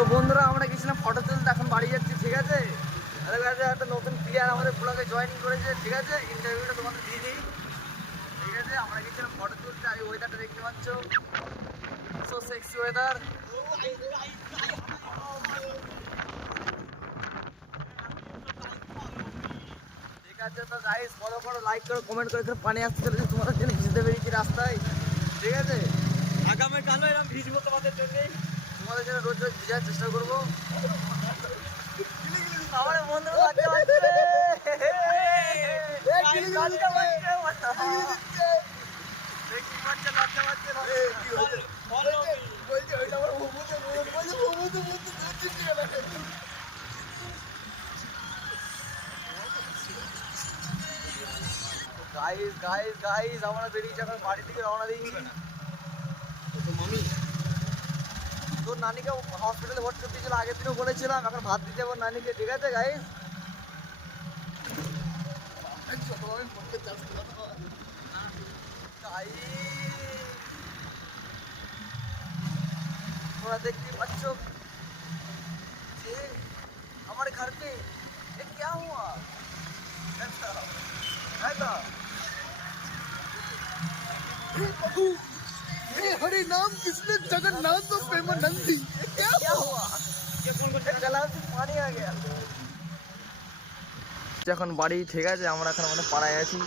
তো বন্ধুরা আমরা গেছিলাম ফটো তুলতে, এখন বাড়ি যাচ্ছি, ঠিক আছে। একটা নতুন প্লেয়ার আমাদের ব্লগে জয়েন করেছে, ঠিক আছে। ইন্টারভিউটা তোমাদের দিয়ে দিই, ঠিক আছে। আমরা গেছিলাম ফটো তুলতে, আর ওয়েদারটা দেখতে পাচ্ছ, সো সেক্সি ওয়েদার। ঠিক আছে, তো গাইস ফলো করো, লাইক করো, কমেন্ট করে, পানি আসতে চলেছে তোমাদের জন্য, ভিজতে বেরিয়েছি রাস্তায়, ঠিক আছে। আগামীকালও এরকম ভিজবো তোমাদের জন্যে, তোমাদের জন্য রোজ রোজ ভিজার চেষ্টা করবো। আমার বন্ধু লাগতে পারছে, গাইস গাইস গাইস আমরা বেরিয়েছি, এখন বাড়ি থেকে রওনা দিয়েছি। তোর নানিকে হসপিটালে ভর্তি করতে ছিল, আগের দিনও বলেছিলাম, এখন ভাত দিতে যাবো নানিকে, ঠিক আছে গাইস। তোমরা দেখতে পাচ্ছ যে আমার ঘর पे ये क्या हुआ, हरि नाम किसने जगन्नाथ तो प्रेमानंदी क्या हुआ, ये कौन को गला से पानी आ गया। এখন বাড়ি, ঠিক আছে। আমরা এখন আমাদের পাড়ায় আছি,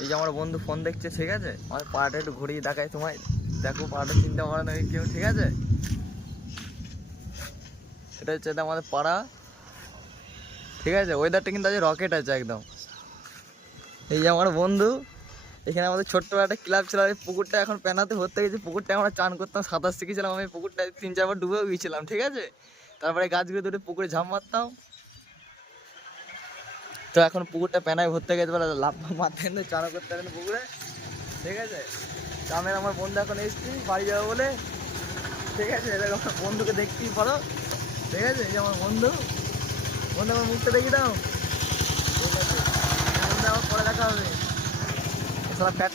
এই যে আমার বন্ধু ফোন দেখছে, ঠিক আছে। আমার পাড়াটা একটু ঘুরিয়ে দেখায় তোমায়, দেখো পাড়াটা চিন্তা করে না কেউ, ঠিক আছে। এটা হচ্ছে আমাদের পাড়া, ঠিক আছে। ওয়েদারটা কিন্তু আজ রকেট আছে একদম। এই যে আমার বন্ধু, এখানে আমাদের ছোট্ট একটা ক্লাব ছিল, এই পুকুরটা এখন পেনাতে ভরতে গেছি। পুকুরটা আমরা চান করতাম, সাঁতার শিখেছিলাম, আমি পুকুরটা 3-4 বার ডুবেও গিয়েছিলাম, ঠিক আছে। তারপরে গাছগুলো দুটো পুকুরে ঝাঁপ মারতাম। তো এখন পুকুরটা পেনায় ভরতে গেছে, বলে লাভ মারতে কিন্তু চান করতে পারেন পুকুরে, ঠিক আছে। তো আমি আমার বন্ধু এখন এসছি বাড়ি যাবো বলে, ঠিক আছে। এবার আমার বন্ধুকে দেখতেই পারো, ঠিক আছে। এই যে আমার বন্ধু, বন্ধু আমার মুখটা দেখি দাও, ঠিক আছে। বন্ধু আমার পরে দেখা হবে, সারা ফ্যাট